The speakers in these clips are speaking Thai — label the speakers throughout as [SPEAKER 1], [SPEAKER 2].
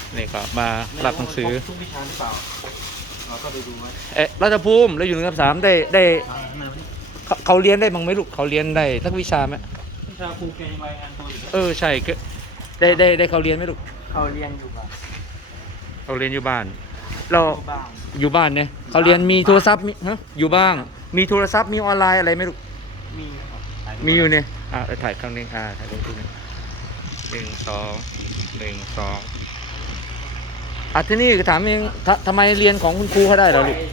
[SPEAKER 1] นี่ก็มารับหนังสือ
[SPEAKER 2] ทุกวิชาหรือเปล่าเราก็ไปดูไว้
[SPEAKER 1] รัฐภูมิแล้วอยู่1 กับ 3ได้เขาเรียนได้บ้างไหมลูกเขาเรียนได้สักวิชาไหม
[SPEAKER 2] วิชาครูแกยังรายงานตัวอยู่
[SPEAKER 1] ใช่ก็ได้เขาเรียนไหมลูก
[SPEAKER 2] เขาเรียนอยู่บ้าง
[SPEAKER 1] เขาเรียนอยู่บ้านเรา
[SPEAKER 2] บ้าง
[SPEAKER 1] อยู่บ้านเนี่ยเขาเรียนมีโทรศัพท์อยู่บ้างมีโทรศัพท์มีออนไลน์อะไรไหมลูก
[SPEAKER 2] มีครับ
[SPEAKER 1] มีอยู่เนี่ยถ่ายครั้งนึงถ่ายลงทุน1 2 1 2ที่นี่ถามเองทำไมเรียนของคุณครูเขาได้เหรอลูก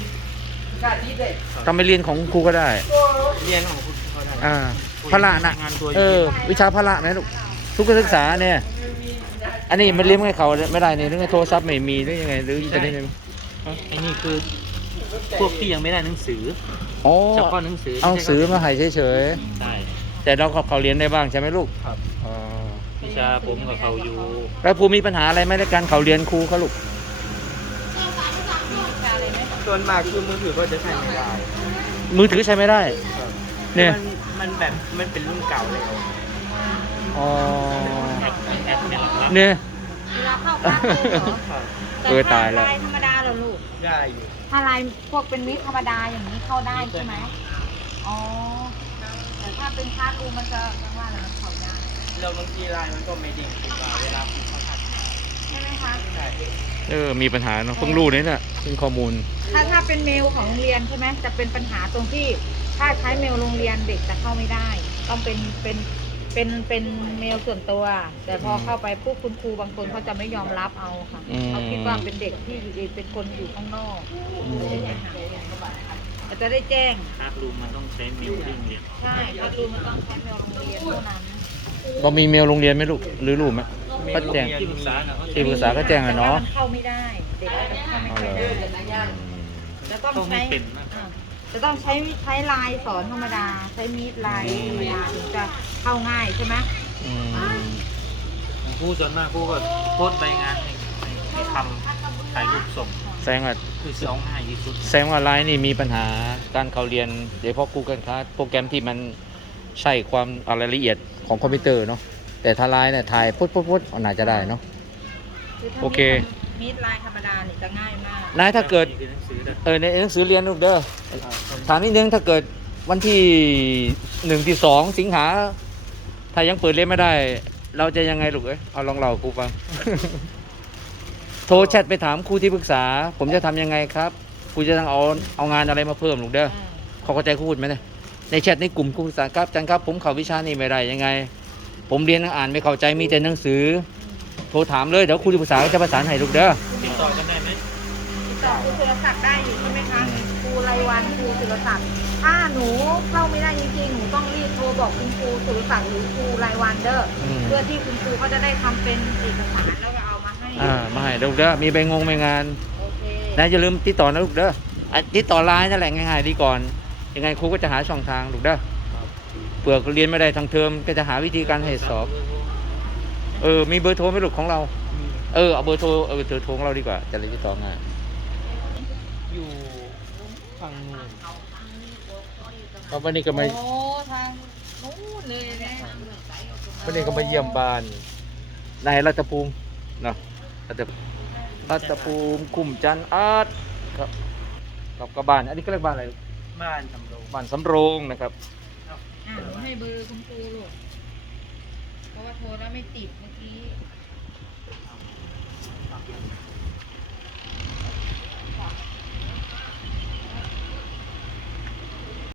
[SPEAKER 1] ทำไมเรียนของคุณครูก็ได้
[SPEAKER 2] เรียนของคุณเขาได้
[SPEAKER 1] พละนะวิชาพละนะลูกทุกการศึกษาเนี่ยอันนี้มันเรียนให้เขาไม่ได้เนี่ยหรือไงโทรศัพท์ไม่มีหรือยังไงหรือจะได้ยังไง
[SPEAKER 2] ไอ้นี่คือพวกที่ยังไม่ได้หนังสือ
[SPEAKER 1] อ๋อ
[SPEAKER 2] เฉพาะหนังสือ
[SPEAKER 1] เอาหนังสือมาให้เฉย
[SPEAKER 2] ใช่
[SPEAKER 1] ๆแต่เราเขาเรียนได้บ้างใช่ไหมลูก
[SPEAKER 2] ครับ
[SPEAKER 1] อ๋อ
[SPEAKER 2] วิชาผมกับเขาอยู่
[SPEAKER 1] แล้วครูมีปัญหาอะไรไหมในการเขาเรียนครูเขาลูก
[SPEAKER 2] ส่วนมากคือมือถือก็จะใช้ไม่ได้
[SPEAKER 1] มือถือใช้ไม่ได้เนี่ย
[SPEAKER 2] มันแบบมันเป็นรุ่นเก่าแล้ว
[SPEAKER 1] อ๋อ
[SPEAKER 2] แอปเนี่ยครับ
[SPEAKER 1] เนี่ย
[SPEAKER 3] เวลาเข้าคลาสเลยเหรอ
[SPEAKER 2] ครับ
[SPEAKER 3] แต่
[SPEAKER 1] ตายแล้ว
[SPEAKER 3] ถ้าลายธรรมดาเหรอลูก
[SPEAKER 2] ได้อยู่
[SPEAKER 3] ถ้าลายพวกเป็นวิทย์ธรรมดาอย่างนี้เข้าได้ใช่ไหมอ๋อ แต่ถ้าเป็นคลาสรูมมันจะว่าอะไรมันเข้าได้
[SPEAKER 2] เราบางทีไลน์มันก็ไม่ดิ่งติดมาเวลาเขาทักมา
[SPEAKER 3] ใช่ไหมคะ
[SPEAKER 2] ใช่
[SPEAKER 1] มีปัญหาเนาะเพิ่งรู้เนี่ยเป็นข้อมูล
[SPEAKER 3] ถ้าเป็นเมลของโรงเรียนใช่ไหมจะเป็นปัญหาตรงที่ถ้าใช้เมลโรงเรียนเด็กจะเข้าไม่ได้ ต้องเป็นเมลส่วนตัว แต่พอเข้าไปปุ๊บคุณครูบางคนเขาจะไม่ยอมรับเอาค่ะ เขาคิดว่าเป็นเด็กที่อยู่เป็นคนอยู่ข้างนอกแต่จะได้แจ้ง
[SPEAKER 2] คลาสรูมมันต้องใช้เมลที่โรงเรียน
[SPEAKER 3] ใช่ก็คือมันต้องใช้เมลโรงเรียนเท่านั้น
[SPEAKER 1] เรามีเมลโรงเรียนไหมลูกหรือรู้ไหมก็แจ้ง
[SPEAKER 2] ที่ปรึกษาน่ะเขา
[SPEAKER 1] ที่ปรึกษาก็แจ้งอะเนาะ
[SPEAKER 3] แต่ว่มันเข้าไม่ได้ เด็กจะเข้าไม่ค่อยได้จะต้อง
[SPEAKER 2] เขาไม่
[SPEAKER 3] ใช้
[SPEAKER 2] เป็นนะ
[SPEAKER 3] จะต้องใช้ไลน์สอนธรรมดา ใช้มีดไลน์ธรรมดาถึงจะเข้าง่ายใช่ไหม
[SPEAKER 2] ครูส่วนมากครูก็โพสต์ใบงานให้ทำถ่ายรูปส่ง
[SPEAKER 1] แสดงว่า
[SPEAKER 2] คือสองง่ายที่สุด
[SPEAKER 1] แสดงว่าไลน์นี่มีปัญหาการเขาเรียนโดยเฉพาะ Google Class โปรแกรมที่มันใช่ความรายละเอียดของคอมพิวเตอร์เนาะแต่ถ้าไลน์เนี่ยถ่ายปุ๊บน่าจะได้เนาะ
[SPEAKER 3] ถ้า
[SPEAKER 1] โอเค
[SPEAKER 3] มีดไลน์ธรรมดาเนี่ยจะง่ายมาก
[SPEAKER 1] นายถ้าเกิด
[SPEAKER 2] นี่คือหนังสือนะ
[SPEAKER 1] ในหนังสือเรียนลูกเด้อถามนิดนึงถ้าเกิดวันที่1 ที่ 2 สิงหาถ้ายังเปิดเรียนไม่ได้ เราจะยังไงลูกเอาลองเล่าครูฟัง โทรแชทไปถามครูที่ปรึกษา ผมจะทำยังไงครับครูจะต้องเอางานอะไรมาเพิ่มลูกเด้อเขาเข้าใจครูพูดไหมเนี่ยในแชทในกลุ่มครูปรึกษาครับอาจารย์ครับผมเข้าวิชานี้ไม่ได้ยังไง ผมเรียนอ่านไม่เข้าใจมีแต่หนังสือ โทรถามเลยเดี๋ยวครูที่ปรึกษาจะประสานให้ลูกเด้อ
[SPEAKER 2] ติดต่อกันได้ไหม
[SPEAKER 3] ติดต่อครูสุรศักดิ์ได้อยู่ใช่ไหมคะครูรายวันครูสุรศักดิ์ถ้าหนูเข้าไม่ได้จริงๆหนูต้องรีบโทรบอกคุณครูสุรศักดิ์หรือครูรายวันเด้อเพื่อที่คุณครูเขาจะได้ทำเป็นเอกสารแล้วก็เอามาให้
[SPEAKER 1] มาให้ลูกเด้อมีใบงงาน
[SPEAKER 3] โอเค
[SPEAKER 1] นะอย่าลืมติดต่อนะลูกเด้อติดต่อไลน์นั่นแหละง่ายๆดีก่อนยังไงครูก็จะหาช่องทางลูกเด้อเปลือกเรียนไม่ได้ทางเทอมก็จะหาวิธีการให้สอบมีเบอร์โทรไหมลูกของเราเอาเบอร์โทรโทรของเราดีกว่าจะเลยติดต่อง่าย
[SPEAKER 2] อยู่ฝั่งนู้น
[SPEAKER 1] ครับวันนี้ก็มา
[SPEAKER 3] โอ้ทางนู้นเลยนะ
[SPEAKER 1] วันนี้ก็มาเยี่ยมบ้านนายรัตภูมิเนาะรัตภูมิคุ้มจันทร์อาร์ตครับกับบ้านอันนี้ก็เรียกบ้านอะไรลูก
[SPEAKER 2] บ้านทำโรง
[SPEAKER 1] บ้านสำโรงนะครับ
[SPEAKER 3] ให้เบอร์คุณครูลูกเพราะว่าโทรแล้วไม่ติดเมื่อกี้